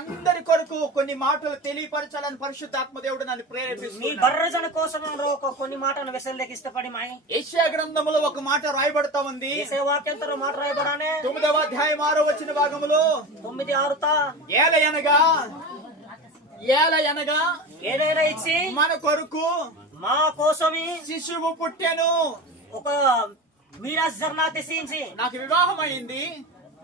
అందరి కొరకు కొన్ని మాటలు తెలియపరచాలని పరిశుద్ధాత్మ దేవుడు నన్ను మీ ప్రేరేపిస్తున్నాడు. బర్రజన కోసం ఒక కొన్ని మాటను వెసల్లోకి ఇష్టపడి మాయి యెషయా గ్రంథములో ఒక మాట రాయబడతా ఉంది. వాక్యంతో మాట రాయబడానే? తొమ్మిదవ అధ్యాయం ఆరో వచ్చిన భాగములో తొమ్మిది ఆరుతా? ఏల అనగా ఏల అనగా ఏదైనా ఇచ్చి మన కొరకు మా కోసమి శిశువు పుట్టెను. ఒక మీరాజ్ జర్నా తెసించి నాకు వివాహం అయింది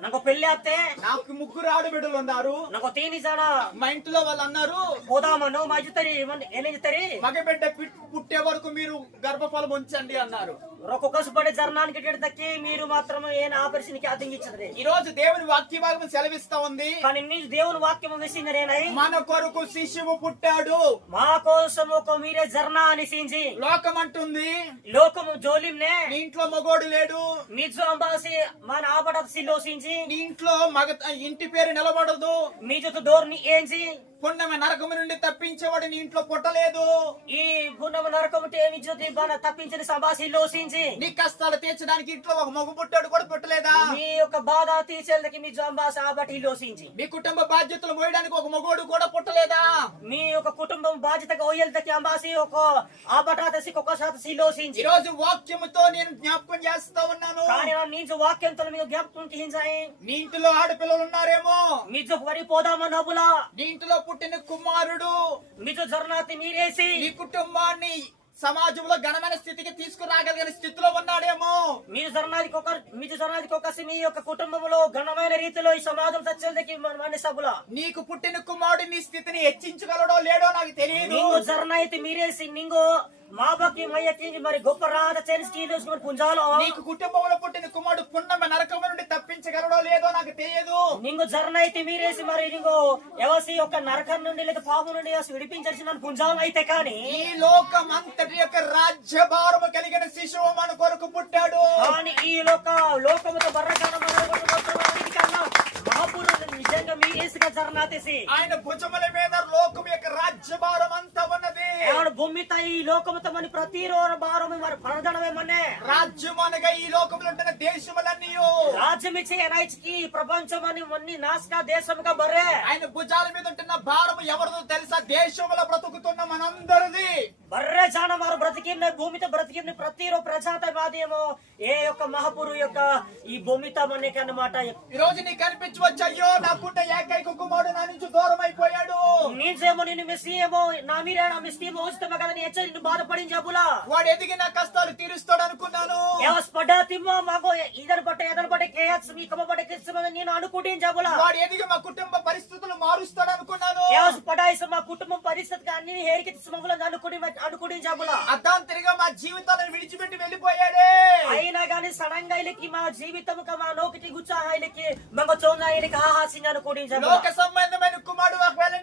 నాకు పెళ్ళి అత్తే నాకు ముగ్గురు ఆడబిడ్డలు ఉన్నారు. నాకు తీని జన మా ఇంట్లో వాళ్ళు అన్నారు పోదామను మాజుతరి ఏనించుతరి మగబిడ్డ పిట్- పుట్టే వరకు మీరు గర్భఫలం ఉంచండి అన్నారు. ఒక్కొక్క పడే జర్నానికి ఇటు దక్కి మీరు మాత్రం ఏం ఆపరేషన్కి అదింగించదు ఈ రోజు దేవుని వాక్య భాగం సెలవిస్తా ఉంది. కానీ నీ దేవుని వాక్యం విసిందరేనై మన కొరకు శిశువు పుట్టాడు. మా కోసం ఒక మీరే జర్నా అనిసించి లోకం అంటుంది లోకము జోలింనే నీ ఇంట్లో మగోడు లేడు. మీజు అంబాసి మన ఆబడ సిలోసించి నీ ఇంట్లో మగ ఇంటి పేరు నిలబడదు. మీజుతు డోర్ని ఏంచి. పుణ్యమ నరకము నుండి తప్పించేవాడు నీ ఇంట్లో పుట్టలేదు. ఈ గుణము నరకము మన తప్పించిన సంబాసి లోసించి. నీ కష్టాలు తీర్చడానికి ఇంట్లో ఒక మగ పుట్టాడు కూడా పుట్టలేదా? మీ యొక్క బాధ తీర్చేందుకు మీ జంబాసి ఆబటి లోసించి. నీ కుటుంబ బాధ్యతలు మోయడానికి ఒక మగోడు కూడా పుట్టలేదా? మీ యొక్క కుటుంబం బాధ్యతగా ఒయ్యలకి అంబాసి ఒక ఆబట తెసి ఒక శాత సిలోసించి ఈ రోజు వాక్యముతో నేను జ్ఞాపకం చేస్తా ఉన్నాను. కానీ నా వాక్యంతో మీకు జ్ఞాపకం హింసాయి నీ ఇంటిలో ఆడపిల్లలు ఉన్నారేమో. మీజు వరి పోదామా నబులా నీ ఇంటిలో పుట్టిన కుమారుడు. మీజు జర్నాతి మీరేసి నీ కుటుంబాన్ని సమాజంలో ఘనమైన స్థితికి తీసుకురాగలిగిన స్థితిలో ఉన్నాడేమో. మీరు జర్నాదికి ఒక మీరు జర్నాదికి ఒక మీ యొక్క కుటుంబంలో ఘనమైన రీతిలో ఈ సమాజం సత్యలకి మన సభలో. నీకు పుట్టిన కుమారుడు నీ స్థితిని హెచ్చించగలడో లేడో నాకు తెలియదు నింగు మీరేసి నింగు మాబకి మయ్యకి మరి గొప్ప రాత చేసి మరి పుంజాలో నీకు కుటుంబంలో పుట్టిన కుమారుడు పున్నమ నరకము నుండి తప్పించగలడో లేదో నాకు తెలియదు. నింగు జర్నైతి మీరేసి మరి నింగు ఎవసి యొక్క నరకం నుండి లేదా పాము నుండి ఎవసి విడిపించాల్సి నన్ను పుంజాలం అయితే కానీ ఈ లోకం అంతటి యొక్క రాజ్యభారము కలిగిన శిశువు మన కొరకు పుట్టాడు. కానీ ఈ లోక లోకముతో బర్రకాన కన్నా మహాపురుషుడు నిజంగా మీరేసిగా జర్నాతేసి. ఆయన భుజముల మీద లోకం యొక్క రాజ్యభారం అంతా ఉన్నది. ఎవడు భూమిత ఈ లోకముతో మన ప్రతి రోజు భారం మరి పరదడమేమన్నే రాజ్యం అనగా ఈ లోకంలో ఉంటున్న దేశములన్నీ రాజ్యం ఇచ్చే ఎనైచ్కి ప్రపంచం అని అన్ని నాశక దేశముగా ఆయన భుజాల మీద ఉంటున్న భారం ఎవరిదో తెలుసా? దేశంలో బ్రతుకుతున్న మనందరిది. బర్రే జాన వారు బ్రతికిన భూమితో బ్రతికిన ప్రతి రో ప్రజాతవాదేమో ఏ యొక్క మహాపురు యొక్క ఈ భూమితో మనకి అన్నమాట. ఈ రోజు నీకు కనిపించవచ్చు అయ్యో నాకుంటే ఏకైక కుమారుడు నా నుంచి దూరం అయిపోయాడు నీజేమో నిన్ను మిస్ ఏమో నా మీరే నా మిస్ ఏమో ఉచితమే కదా నీ హెచ్చరి నిన్ను బాధపడింది జబులా వాడు ఎదిగి నా కష్టాలు తీరుస్తాడు అనుకున్నాను ఎవస్ పడ్డా తిమ్మో మాగో ఇదరు పట్టే ఎదరు పట్టే కేయస్ మీ కమ్మ పట్టే కిస్సమని నేను అనుకుంటేం జబులా వాడు ఎదిగి మా కుటుంబ పరిస్థితులు మారుస్తాడు అనుకున్నాను. పడాయిస మా కుటుంబం పరిస్థితి అన్ని హేరికి తిమ్మగులు అనుకుని అనుకుని జబులా. అర్ధాంతరిగా మా జీవితాలను విడిచిపెట్టి వెళ్ళిపోయాడే. అయినా గాని సడన్గా వీళ్ళకి మా జీవితం మా నోకిటి గుచ్చా వీళ్ళకి మంగ చోంగా వీళ్ళకి ఆహాసింగ్ అనుకోని లోక ఒకవేళ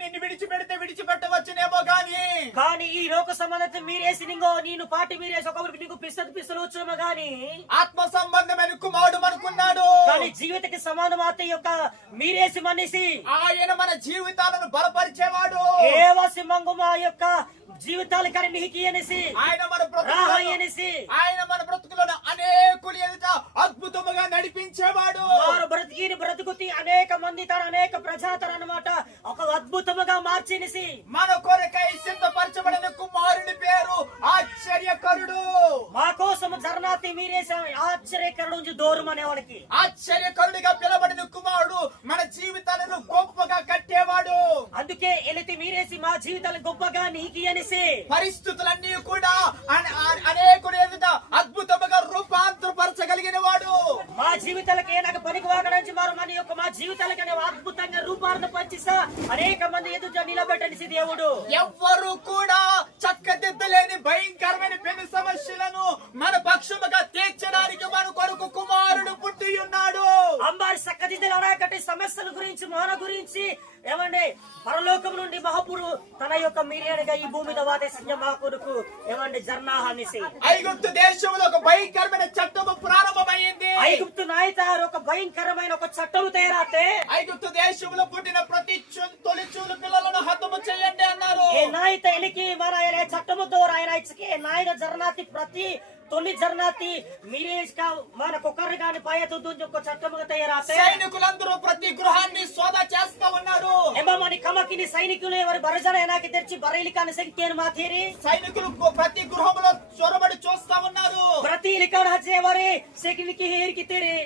నిన్ను విడిచిపెడితే విడిచిపెట్టవచ్చునేమో గాని. కానీ ఈ లోక సంబంధం మీరేసి నింగో నేను పాటి మీరేసి ఒకరికి నీకు పిస్తది పిస్తలు వచ్చేమో గాని. ఆత్మ సంబంధమైన కుమారుడు మనకున్నాడు. కానీ జీవితకి సమానం అత్త యొక్క మీరేసి మనిషి ఆయన మన జీవితాలను బలపరిచేవాడు. ఏవసి మంగు మా యొక్క జీవితాలు కానీ నీకి అనేసి ఆయన మన అనేసి ఆయన మన బ్రతుకులను అనేకులు ఎదుట అద్భుతముగా నడిపించేవాడు. వారు బ్రతికిని బ్రతుకుతి అనేక మంది తన అనేక ప్రజాతర అన్నమాట. ఒక అద్భుతముగా మార్చినిసి మన కొరకై సిద్ధపరచబడిన కుమారుని పేరు ఆశ్చర్యకరుడు. మా కోసం జర్నాతి మీరేసి ఆశ్చర్యకరణ నుంచి దూరం అనేవాడికి. ఆశ్చర్యకరుడిగా పిలబడిన కుమారుడు మన జీవితాలను గొప్పగా కట్టేవాడు అందుకే ఎలితి మీరేసి మా జీవితాలు గొప్పగా నీకి అనేసి. పరిస్థితులన్నీ కూడా అన- అ- అనేకులు ఎదుట అద్భుతముగా రూపాంతరపరచగలిగిన వాడు. మా జీవితాలకి నాకు పనికి వాకడానికి మారు మన యొక్క మా జీవితాలకి అద్భుతంగా రూపాలను పంచిసా అనేక మంది ఎదుట నిలబెట్టనిసి దేవుడు. ఎవ్వరు కూడా చక్కదిద్దలేని భయంకరమైన పెను సమస్యలను మన పక్షముగా తీర్చడానికి మన కొరకు కుమారుడు పుట్టి ఉన్నాడు అంబారి సక్కదిద్దలు అనాకటి సమస్యల గురించి మన గురించి ఏమండి పరలోకం నుండి మహాపురు తన యొక్క మీరేడుగా ఈ భూమి మీద వాదేసిన మా కొడుకు ఏమండి జర్నాహానిసి ఐగుప్తు దేశంలో ఒక భయంకరమైన చట్టము ప్రారంభమైంది. ఐగుప్తు నాయతారు ఒక భయంకరమైన ఒక చట్టం తయారాతే ఐగుప్తు దేశంలో పుట్టిన ప్రతి చు- తొలి చూలు పిల్లలను హతము చేయండి అన్నారు. ఏ నాయత ఎలికి మన చట్టము ద్వారా ఆయన నాయన జరనాతి ప్రతి తొలి జరనాతి మీరేజ్ కా మన కుక్కర్ గాని పాయతుంది ఒక చట్టముగా తయారాతే సైనికులందరూ ప్రతి గృహాన్ని సోదా చేస్తా ఉన్నారు. ఎమ్మని కమకిని సైనికులు ఎవరు బరజన ఎనాకి తెచ్చి బరైలి కాని సంఖ్యను మాథేరి. సైనికులు ప్రతి గృహంలో చొరబడి చూస్తా ఉన్నారు. ప్రతి ఇలికాడ హచ్చేవారి సెకినికి హేరికి తెరి.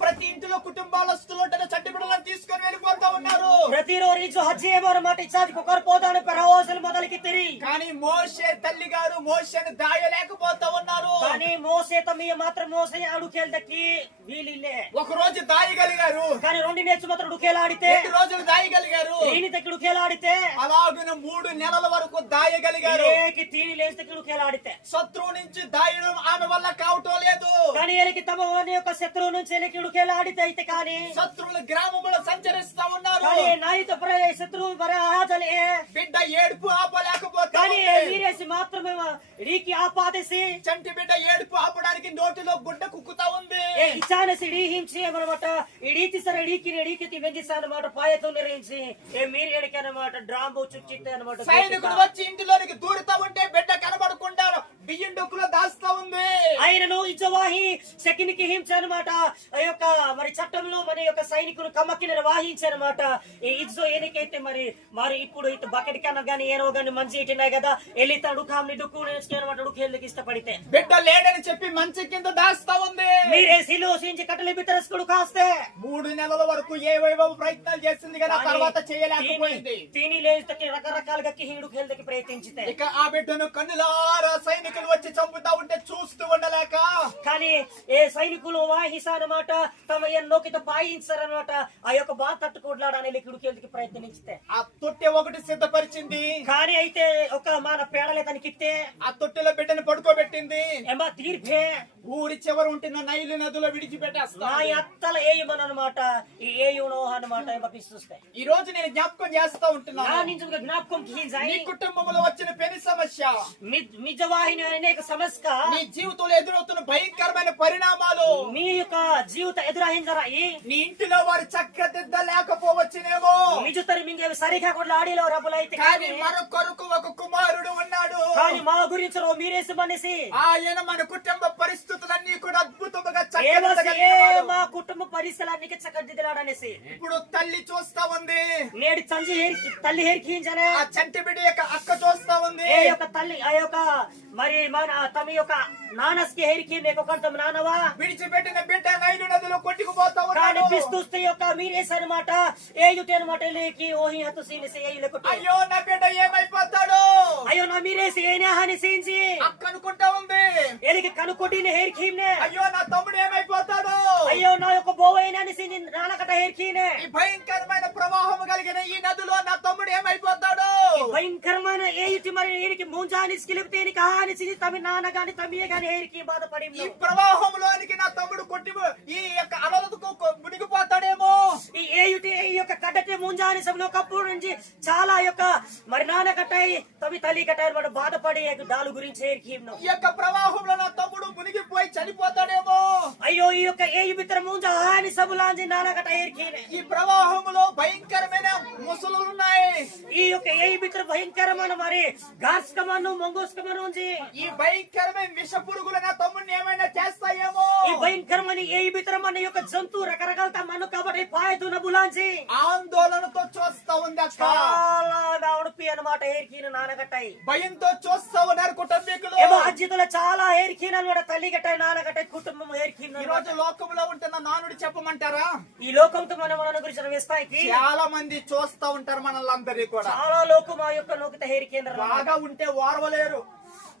ప్రతి ఇంటిలో కుటుంబాలస్తులు చట్టి బిడ్డలను తీసుకొని వెళ్ళిపోతా ఉన్నారు. ప్రతిరోజు హజ్జేవారు మాట ఇచ్చాది? కుక్కర్ పోతాను పెరహోసలు మొదలుకి తెరి. కానీ మోషే తల్లి గారు మోషేను దాయలేకపోతా ఉన్నారు. కానీ మోసే తమ్మియ మాత్రం మోసే అడుకెళ్ళకి వీలిల్లే. ఒక రోజు దాయగలిగారు. కానీ రెండు నేర్చు మాత్రం ఉడుకేలాడితే రోజులు దాయగలిగారు. దీని దగ్గర ఉడుకేలాడితే అలాగిన మూడు నెలల వరకు దాయగలిగారు. ఏకి తీని లేచి దగ్గర ఉడుకేలాడితే శత్రువు నుంచి దాయడం ఆమె వల్ల కావటం లేదు. కానీ ఎలికి తమ వాని యొక్క శత్రువు నుంచి ఎలికి ఉడుకేలాడితే అయితే కానీ శత్రువులు గ్రామంలో సంచరిస్తా ఉన్నారు. కానీ నాయిత శత్రువు మరి ఆజలే. బిడ్డ ఏడుపు ఆపలేకపోతా కానీ. మీరేసి మాత్రమే రీకి ఆపాదేసి చంటి బిడ్డ ఏడుపు ఆపడానికి నోటిలో గుడ్డ కుక్కుతా ఉంది. ఇచ్చానసి ఇడిహించి అనమాట ఇడీతి సరే ఇడీకి ఇడీకి వెంజిస్తా అనమాట పాయతో ఏ మీరు ఎడికి అనమాట డ్రాంబో చుచ్చితే అనమాట సైనికుడు వచ్చి ఇంటిలోనికి దూరుతా ఉంటే బిడ్డ కనబడకుండా బియ్యం డొక్కులో దాస్తా ఉంది. ఆయనను ఇచ్చవాహి శకినికి హింస అనమాట ఆ యొక్క మరి చట్టంలో మన యొక్క సైనికులు కమ్మకి నిర్వహించారనమాట ఈ ఇజ్జో ఏనికైతే మరి మరి ఇప్పుడు ఇటు బకెట్ కన్నా గానీ ఏనో గానీ మంచి ఇటున్నాయి కదా వెళ్ళి తడు కామ్ని డుక్కు నేర్చుకున్నమాట డుక్కేళ్ళకి ఇష్టపడితే. బిడ్డ లేడని చెప్పి మంచి కింద దాస్తా ఉంది. మీరే సిలోసించి కట్టలు బిత్తరసుకుడు కాస్తే. మూడు నెలల వరకు ఏవేవో ప్రయత్నాలు చేసింది కదా తర్వాత చేయలేకపోయింది. తిని లేచి రకరకాలుగా కిహీడు ఖేల్దకి ప్రయత్నించితే. ఇక ఆ బిడ్డను కన్నులారా సైనికులు వచ్చి చంపుతా ఉంటే చూస్తూ ఉండలేక? కానీ ఏ సైనికులు వాహిస అనమాట తమ ఎన్నోకిత పాయించారనమాట ఆ యొక్క బాధ తట్టుకోట్లాడని లిక్విడికి ప్రయత్నించితే ఆ తొట్టె ఒకటి సిద్ధపరిచింది. కానీ అయితే ఒక మన పేడలే తనకిస్తే ఆ తొట్టెలో బిడ్డను పడుకోబెట్టింది. ఏమా తీర్పే. ఊరి చివర ఉంటున్న నైలు నదిలో విడిచిపెట్టేస్తా. నా అత్తల ఏయమని అనమాట ఈ ఏయునో అనమాట ఈ రోజు నేను జ్ఞాపకం చేస్తా నా ఉంటున్నాను నుంచి ఒక జ్ఞాపకం కుటుంబంలో వచ్చిన పెను సమస్య. నిజవాహిని అనేక సమస్య నీ జీవితంలో ఎదురవుతున్న భయంకరమైన పరిణామాలు. మీ యొక్క జీవిత ఎదురహించరాయి నీ ఇంటిలో వారు చక్కదిద్దలేకపోవచ్చునేమో నిజుతరి మింగేవి సరిగా కూడా ఆడిలో రబ్బులైతే కానీ మరొకరుకు ఒక కుమారుడు ఉన్నాడు. కానీ మా గురించి మీరేసి మనిషి ఆయన మన కుటుంబ పరిస్థితులన్నీ కూడా చక్కదిద్దగలిగినవాడు. మా కుటుంబ పరిస్థితులన్నీ చక్కదిద్దులాడనేసి. ఇప్పుడు తల్లి చూస్తా ఉంది. నేడు చంచి తల్లి హేరికించనే ఆ చంటి బిడ్డ యొక్క అక్క చూస్తా ఉంది. ఏ యొక్క తల్లి ఆ యొక్క మరి మన తమ యొక్క నానస్కి హేరికి నీకు కొంత నానవా? విడిచిపెట్టిన బిడ్డ నైలు నదిలో కొట్టుకుపోతా కానీ పిస్తుస్తే యొక్క మీరేసి అనమాట ఏయుటి అనమాట లేకి ఓహి హతు సీనిసి ఏయు లేకుటే అయ్యో నా బిడ్డ ఏమైపోతాడు? అయ్యో నా మీరేసి ఏనే హాని అనుకుంటా ఉంది. ఎలికి కనుకొట్టిన హేరికీనే అయ్యో నా తమ్ముడు ఏమైపోతాడు? అయ్యో నా యొక్క బోవైన నానకట హేరికీనే. ఈ భయంకరమైన ప్రవాహం కలిగిన ఈ నదిలో నా తమ్ముడు భయంకరమైన ఏయుటి మరి ఏనికి ముంజాని స్కిలిపితే ఏనికి హాని సీని తమి నాన్న గాని తమ్మియే గాని హేరికి బాధపడి ఈ ప్రవాహంలోనికి నా తమ్ముడు కొట్టి ఈ యొక్క అలలకు మునిగిపోతాడేమో. ఈ ఏయుటి ఈ యొక్క కట్టటి ముంజాని సభలో కప్పుడు నుంచి చాలా యొక్క మరి నాన్న కట్టాయి తమి తల్లి కట్టాయి మరి బాధపడి దాలు గురించి హేరికి ఈ యొక్క ప్రవాహంలో నా తమ్ముడు మునిగిపోయి చనిపోతాడేమో. అయ్యో ఈ యొక్క ఏయు మిత్ర ముంజ హాని సభలాంచి నాన్న కట్ట హేరికి ఈ ప్రవాహంలో ఉన్నాయి ఈ యొక్క ఏయు మిత్ర భయంకరమైన మరి గార్స్కమను మొంగోస్కమను ఉంది. ఈ భయంకరమైన విష పురుగులు నా తమ్ముడిని ఏమైనా చేస్తాయేమో? ఈ భయంకరమైన ఏ మిత్రమైన యొక్క జంతువు రకరకాల మన్ను కాబట్టి పాయతున్న బులాంచి ఆందోళనతో చూస్తా ఉంది అక్క. చాలా నా ఉడిపి అనమాట హేరికీన నానగట్టాయి. భయంతో చూస్తా ఉన్నారు కుటుంబీకులు. ఏమో అజ్జితుల చాలా హేరికీన అనమాట తల్లి గట్టాయి నానగట్టాయి కుటుంబం ఈ హేరికీన రోజు లోకంలో ఉంటున్న నానుడు చెప్పమంటారా? ఈ లోకంతో మన మన గురించి వేస్తాయికి చాలా మంది చూస్తా ఉంటారు మనల్ని కూడా. చాలా లోకం ఆ యొక్క లోకిత హేరికేంద్ర బాగా ఉంటే ఓర్వలేరు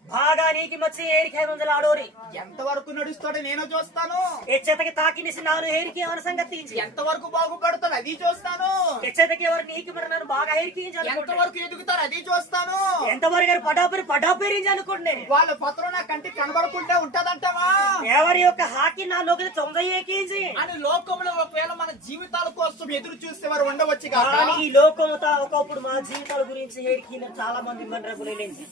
బాగా నీకి మచ్చి హేరికాయ ముందల ఆడోరి. ఎంత వరకు నడుస్తాడో నేను చూస్తాను. ఎచ్చేతకి తాకినిసి నాను హేరికి అవన సంగతి ఎంత వరకు బాగుపడతాడు అది చూస్తాను. ఎచ్చేతకి ఎవరు నీకి మరి నన్ను బాగా ఎంత హేరికి వరకు ఎదుగుతారు అది చూస్తాను. ఎంతవరకు గారు పడాపరి పడాపేరించి అనుకోండి వాళ్ళ పత్రం నా కంటికి కనబడకుంటే ఉంటదంటావా? ఎవరి యొక్క హాకీ నా నొక్కి తొందయ్యేకించి అని లోకంలో ఒకవేళ మన జీవితాల కోసం ఎదురు చూస్తే వారు ఉండవచ్చు కానీ ఈ లోకంతో ఒకప్పుడు మా జీవితాల గురించి హేరికి చాలా మంది మన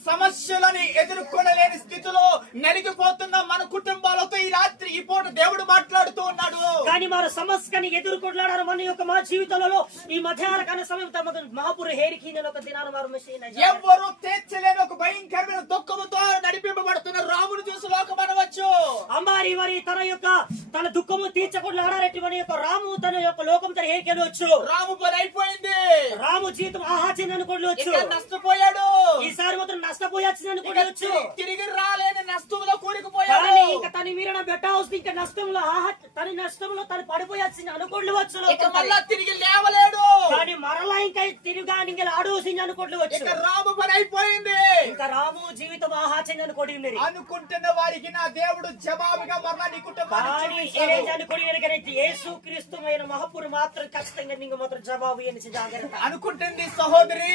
సమస్యలని ఎదుర్కొంటూ ఎదుర్కొనలేని స్థితిలో నలిగిపోతున్న మన కుటుంబాలతో ఈ రాత్రి ఈ పూట దేవుడు మాట్లాడుతూ ఉన్నాడు. కానీ వారు సమస్యని ఎదుర్కొంటున్నారు మన యొక్క మా జీవితంలో ఈ మధ్యాహ్న కాల సమయం తమ మహాపురు హేరికి ఒక దినాన వారు మెస్సీని అయ్యారు. ఎవ్వరూ తీర్చలేని ఒక భయంకరమైన దుఃఖముతో నడిపింపబడుతున్న రాముని చూసి లోకం అనవచ్చు. అమ్మారి వారి తన యొక్క తన దుఃఖము తీర్చకుండా ఆడారెట్టి మన యొక్క రాము తన యొక్క లోకం తన హేరికెళ్ళవచ్చు రాము పని అయిపోయింది రాము జీవితం ఆహాచింది అనుకోవచ్చు నష్టపోయాడు. ఈసారి మాత్రం నష్టపోయాల్సింది ఇక అనుకోవచ్చు తిరిగి రాలేని నష్టంలో కానీ కూరుకుపోయాడు ఇంకా తన మీరన బెట్టాల్సింది ఇంకా నష్టంలో ఆహా తన నష్టంలో తను పడిపోయాల్సింది అనుకోవచ్చు ఇక మళ్ళా తిరిగి లేవలేడు కానీ మరలా ఇంకా తిరిగా ఆడవలసింది అనుకోవచ్చు ఇక రాము పని అయిపోయింది. ఇంకా రాము జీవితం ఆహాచింది అనుకోడి ఉన్నది. అనుకుంటున్న వారికి నా దేవుడు జవాబుగా మరలా నీ కుటుంబాన్ని ఎనకనైతే యేసు క్రీస్తుమైన మహాపురు మాత్రం ఖచ్చితంగా నీకు మాత్రం జవాబు ఎనిసి జాగ్రత్త. అనుకుంటుంది సహోదరి.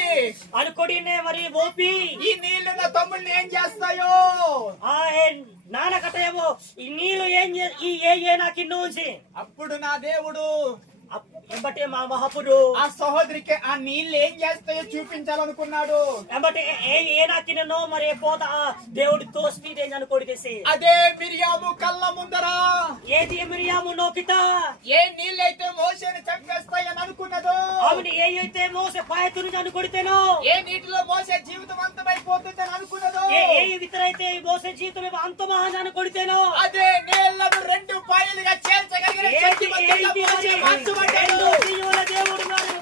అనుకోడినే మరి ఓపి. ఈ నీళ్ళు నా తమ్ముళ్ళని ఏం చేస్తాయో? ఆ నానకటేమో ఈ నీళ్ళు ఏం ఈ ఏ ఏ నాకు ఇన్నో ఉంచి. అప్పుడు నా దేవుడు ఎంబటే మా మహాపురు ఆ సహోదరికి ఆ నీళ్ళు ఏం చేస్తాయో చూపించాలనుకున్నాడు. ఎంబటే ఏ ఏ నాకినో మరి పోత దేవుడి తోస్తి ఏం అనుకోడికేసి అదే మిరియాము కళ్ళ ముందర. ఏది మిరియాము నోకిత ఏ నీళ్ళైతే మోసేని చంపేస్తాయని అనుకున్నదో? ఆమెను ఏ అయితే మోసే పాయతుని అనుకొడితేనో ఏ నీటిలో మోసే జీవితం అంతమైపోతుందని అనుకున్నదో? ఏ వితరైతే మోసే జీవితం అంతమహాన్ అనుకొడితేనో అదే నీళ్ళను రెండు పాయలుగా చేల్చగలిగిన దేవుడు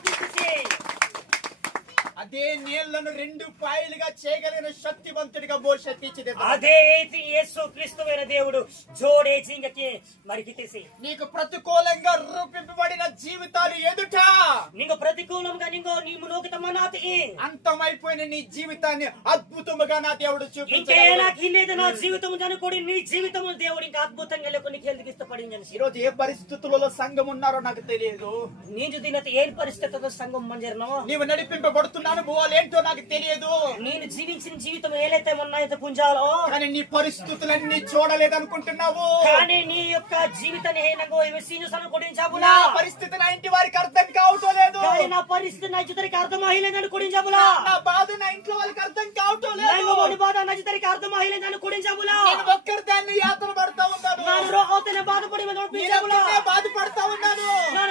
అదే నీళ్ళను రెండు పాయలుగా చేయగలిగిన శక్తివంతుడిగా మోసే తీర్చిదిద్దాడు. అదే అయితే యేసు క్రీస్తువైన దేవుడు జోడే జింగకి మరి కితేసి నీకు ప్రతికూలంగా రూపింపబడిన జీవితాలు ఎదుట. నీకు ప్రతికూలంగా నీకు నీ నోకిత మనాతి అంతమైపోయిన నీ జీవితాన్ని అద్భుతముగా నా దేవుడు ఇంకా చూపించాడు నా జీవితం అనుకోడి నీ జీవితం దేవుడు ఇంకా అద్భుతంగా లేకు నీకు ఎందుకు ఇష్టపడింది ఈ రోజు ఏ పరిస్థితులలో సంఘం ఉన్నారో నాకు తెలియదు. నేను దీనితో ఏ పరిస్థితుల్లో సంఘం మంజరనో నీవు నడిపింపబడుతున్న అనుభవాలు ఏంటో నాకు తెలియదు. నేను జీవించిన జీవితం ఏలైతే ఉన్నాయో పుంజాలో? కానీ నీ పరిస్థితులన్నీ చూడలేదనుకుంటున్నావు. కానీ నీ యొక్క జీవితాన్ని హీనంగా విమర్శించాలని కొడించాబు పరిస్థితి నా ఇంటి వారికి అర్థం కావటం లేదు. నా పరిస్థితి నా ఇద్దరికి అర్థం అయ్యలేదని కొడించాబులా బాధ నా ఇంట్లో వాళ్ళకి అర్థం కావటం లేదు. బాధ నా ఇద్దరికి అర్థం అయ్యలేదని కొడించాబులా ఒక్కరి దాన్ని యాత్ర పడతా ఉన్నాను. నా బాధపడి నడిపించాబులా బాధపడతా ఉన్నాను. నా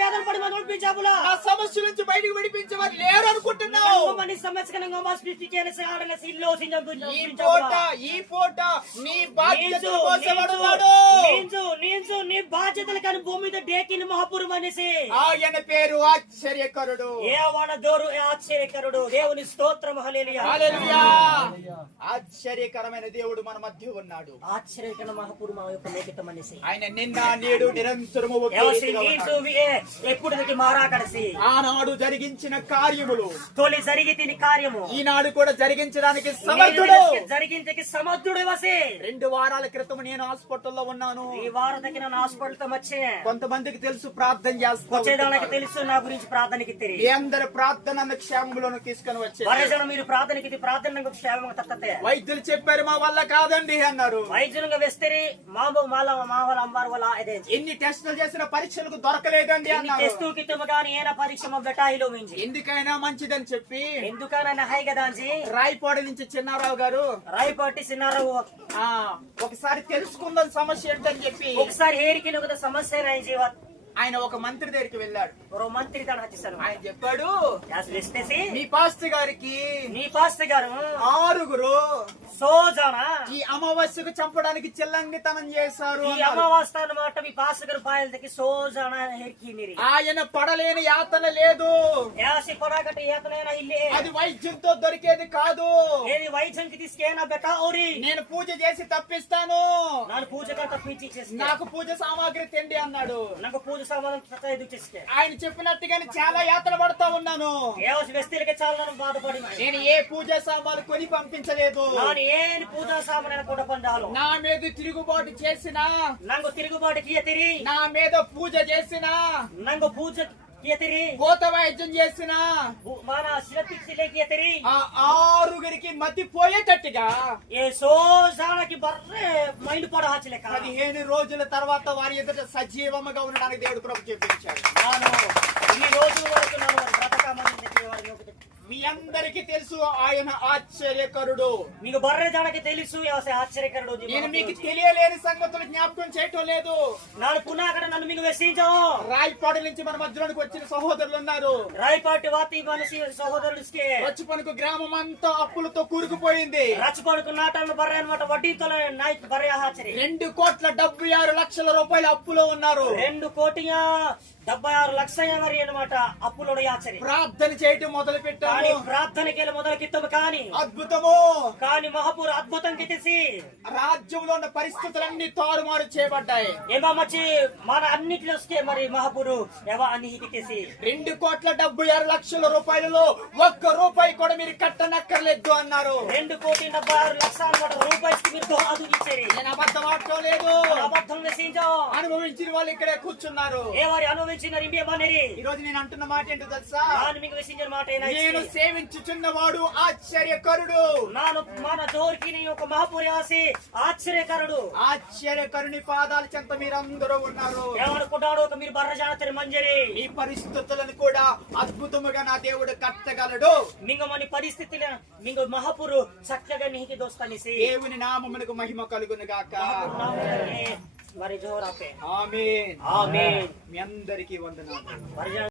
వేదన పడి నడిపించాబులా నా సమస్య నుంచి బయటకు విడిపించేవారు లేరు అనుకుంటున్నాను మని సమస్యకు నంగ మాస్పిస్టికేన సాడన సిల్లో సింజం ఈ పూట ఈ పూట నీ బాధ్యతలు మోసబడున్నాడు నీంజు నీంజు నీ బాధ్యతలు కానీ భూమి మీద డేకిన మహాపురం అనేసి ఆయన పేరు ఆశ్చర్యకరుడు. ఏ వాన దోరు ఆశ్చర్యకరుడు. దేవుని స్తోత్రం హల్లెలూయా. హల్లెలూయా. ఆశ్చర్యకరమైన దేవుడు మన మధ్య ఉన్నాడు. ఆశ్చర్యకర మహాపురం మా యొక్క లేఖితం అనేసి ఆయన నిన్న నేడు నిరంతరము ఎప్పుడు మారా కడసి ఆనాడు జరిగించిన కార్యములు తొలి జరిగి తిని కార్యము. ఈనాడు కూడా జరిగించడానికి సమర్థుడు. జరిగించకి సమర్థుడు వసే రెండు వారాల క్రితం నేను హాస్పిటల్లో ఉన్నాను. ఈ వారం దగ్గర నా హాస్పిటల్తో వచ్చే. కొంతమందికి తెలుసు ప్రార్థన చేస్తా వచ్చేదానికి. తెలుసు నా గురించి ప్రార్థనకి మీ తెలియదు అందరి ప్రార్థన క్షేమంలోకి తీసుకొని వరజన మీరు ప్రార్థనకి ప్రార్థన క్షేమంగా తక్కతే. వైద్యులు చెప్పారు మా వల్ల కాదండి అన్నారు. వైద్యులుగా వేస్తే మా మాల మా వాళ్ళ అమ్మారు వాళ్ళ ఇదే ఎన్ని టెస్టులు చేసిన పరీక్షలకు దొరకలేదండి టెస్టు కిత్తము గాని ఏనా పరీక్ష మా బెటాయిలో మించి. ఎందుకైనా మంచిదని చెప్పి ఎందుకన్నా హై కదా అంజి. రాయపాడు నుంచి చిన్నారావు గారు రాయపాటి సిన్నారావు ఆ ఒకసారి తెలుసుకుందాం సమస్య ఏంటని చెప్పి. ఒకసారి ఏరికి సమస్య రాయి జీవ ఆయన ఒక మంత్రి దగ్గరికి వెళ్ళాడు. మంత్రి తన ఆయన చెప్పాడు మీ పాస్త గారికి మీ పాస్త గారు ఆరుగురు సోజన? ఈ అమావాస్యకు చంపడానికి చెల్లంగితనం చేశారు ఈ అమావాస్య అనమాట మీ పాస్త గారు పాయలకి సోజన ఆయన పడలేని యాతన లేదు. యాసి పడగట యాతనైనా ఇల్లే. అది వైద్యంతో దొరికేది కాదు. ఏది వైద్యంకి తీసుకేనా బెటా ఓరి నేను పూజ చేసి తప్పిస్తాను. నాకు పూజగా తప్పించి నాకు పూజ సామాగ్రి తిండి అన్నాడు. నాకు పూజ ఆయన చెప్పినట్టుగానే చాలా యాత్ర పడుతూ ఉన్నాను. నేను ఏ పూజా సామాన్లు కొని పంపించలేదు. పూజా కూడా నా మీద తిరుగుబాటు చేసినా. నాకు తిరుగుబాటు నా మీద పూజ చేసినా. నంగు పూజ భూత వైద్యం చేసిన మన శిలపిచ్చిలే కీయతిరి ఆ ఆరుగురికి మతి పోయేటట్టుగా ఏ సోజానకి బర్రె మైండ్ పడ హాచలేక పదిహేను రోజుల తర్వాత వారి ఎదుట సజీవముగా ఉండడానికి దేవుడు ప్రభు చూపించాడు. ఈ రోజు అందరికీ తెలుసు ఆయన ఆశ్చర్యకరుడు. మీకు బర్రె జాడకి తెలుసు ఆశ్చర్యకరుడు నేను మీకు తెలియలేని సంగతులు జ్ఞాపకం చేయటం లేదు. నాడు పునః అక్కడ నన్ను మీకు వెసించావు రాయపాడు నుంచి మన మధ్యలోనికి వచ్చిన సహోదరులు ఉన్నారు. రాయపాటి వాతి మనిషి సహోదరుడికి వచ్చుపనుకు గ్రామం అంతా అప్పులతో కూరుకుపోయింది. రచ్చపడుకు నాటను బర్రె అనమాట వడ్డీతో నాయక్ బర్రె ఆచరి రెండు కోట్ల డెబ్బై ఆరు లక్షల రూపాయల అప్పులో ఉన్నారు. రెండు కోటియ డెబ్బై ఆరు లక్షల మరి అనమాట అప్పులోడు ఆచరి. ప్రార్థన చేయటం మొదలు కానీ పెట్టాము ప్రార్థనకి వెళ్ళి మొదలకిత్తము కానీ. అద్భుతము. కానీ మహాపూర్ అద్భుతం కితేసి. రాజ్యంలో ఉన్న పరిస్థితులన్నీ తారుమారు చేయబడ్డాయి. ఏమా మచ్చి మన అన్నిటిలో వస్తే మరి మహాపూరు ఏవా అన్ని కితేసి. రెండు కోట్ల డెబ్బై ఆరు లక్షల రూపాయలలో ఒక్క రూపాయి కూడా మీరు కట్టనక్కర్లేదు అన్నారు. రెండు కోటి డెబ్బై ఆరు లక్షల రూపాయలకి మీరు దోహాదు ఇచ్చారు నేను అబద్ధం ఆడటం లేదు. అబద్ధం అనుభవించిన వాళ్ళు ఇక్కడే కూర్చున్నారు. ఏ వారి అనుభవించిన ఇంకేమనేది ఈ రోజు నేను అంటున్న మాట ఏంటో తెలుసా? మీకు విషయించిన మాట నేను సేవించుచున్నవాడు ఆశ్చర్యకరుడు. నాను మన దోరికి నీ యొక్క మహాపురాసి ఆశ్చర్యకరుడు. ఆశ్చర్యకరుని పాదాల చెంత మీరందరూ ఉన్నారు. ఏమనుకుంటాడు మీరు బర్రజాతరి మంజరి. ఈ పరిస్థితులను కూడా అద్భుతముగా నా దేవుడు కట్టగలడు. మింగమని పరిస్థితుల మింగ మహాపురు చక్కగా నీకి దోస్తానిసి. దేవుని నామమునకు మహిమ కలుగును గాక. మరి జోరాపే. ఆమేన్. ఆమేన్. మీ అందరికీ వందనాలు.